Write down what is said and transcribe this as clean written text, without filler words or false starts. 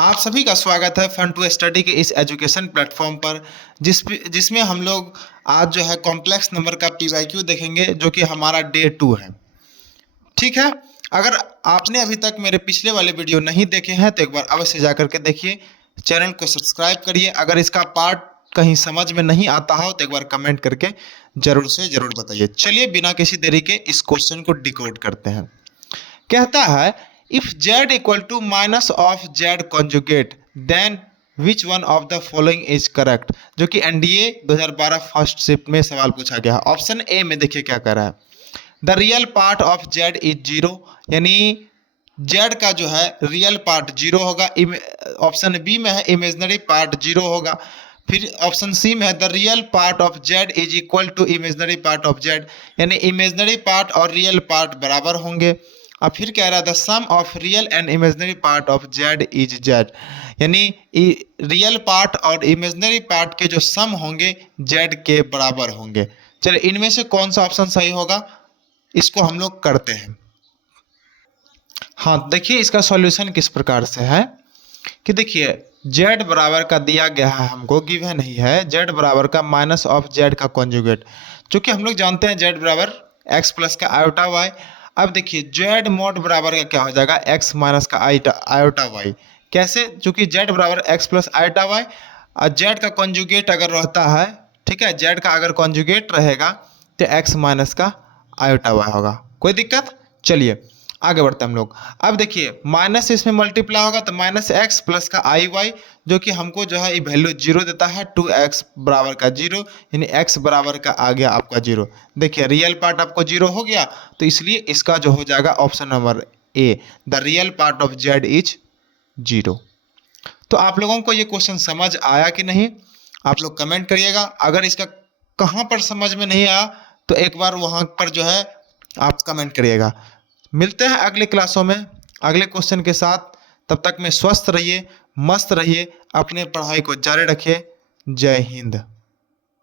आप सभी का स्वागत है फन टू स्टडी के इस एजुकेशन प्लेटफॉर्म पर जिसमें हम लोग आज जो है कॉम्प्लेक्स नंबर का पीवाईक्यू देखेंगे जो कि हमारा डे 2 है। ठीक है, अगर आपने अभी तक मेरे पिछले वाले वीडियो नहीं देखे हैं तो एक बार अवश्य जाकर के देखिए, चैनल को सब्सक्राइब करिए। अगर इसका पार्ट कहीं समझ में नहीं आता हो तो एक बार कमेंट करके जरूर से जरूर बताइए। चलिए बिना किसी देरी के इस क्वेश्चन को डिकोड करते हैं। कहता है if z equal to minus of z conjugate then which one of the following is correct, जो कि एनडीए 2012 फर्स्ट शिफ्ट में सवाल पूछा गया है। ऑप्शन ए में देखिए क्या कर रहा है, the real part of z is zero, यानी z का जो है रियल पार्ट जीरो होगा। ऑप्शन बी में है इमेजनरी पार्ट जीरो होगा। फिर ऑप्शन सी में है the real part of z is equal to imaginary part of z, यानी इमेजनरी पार्ट और रियल पार्ट बराबर होंगे। अब फिर कह रहा है the sum of real and imaginary part of z is z, यानी रियल पार्ट और इमेजनरी पार्ट के जो सम होंगे z के बराबर होंगे। चलिए इनमें से कौन सा ऑप्शन सही होगा इसको हम लोग करते हैं। हाँ देखिए इसका सॉल्यूशन किस प्रकार से है कि देखिए z बराबर का दिया गया है, हमको गिवन नहीं है, z बराबर का माइनस ऑफ z का कॉन्जुगेट, जो कि हम लोग जानते हैं z बराबर x प्लस का आयोटा y। अब देखिए z mod बराबर का क्या हो जाएगा x माइनस का आयोटा y। कैसे, चूंकि z बराबर x प्लस आयोटा y और z का कॉन्जुगेट अगर रहता है, ठीक है, z का अगर कॉन्जुगेट रहेगा तो x माइनस का आयोटा y होगा। कोई दिक्कत? चलिए आगे बढ़ते हम लोग। अब देखिए माइनस इसमें मल्टीप्लाई होगा तो माइनस एक्स प्लस का आई वाई, जो कि हमको जो है ये वैल्यू जीरो देता है। 2x बराबर का जीरो, यानी x बराबर का आ गया आपका जीरो। देखिए रियल पार्ट आपको जीरो हो गया तो इसलिए इसका जो हो जाएगा option number A, the real part of z is zero. तो आप लोगों को ये क्वेश्चन समझ आया कि नहीं, आप लोग कमेंट करिएगा। अगर इसका कहाँ पर समझ में नहीं आया तो एक बार वहाँ पर जो है आप कमेंट करिएगा। मिलते हैं अगले क्लासों में अगले क्वेश्चन के साथ। तब तक में स्वस्थ रहिए, मस्त रहिए, अपने पढ़ाई को जारी रखिए। जय हिंद।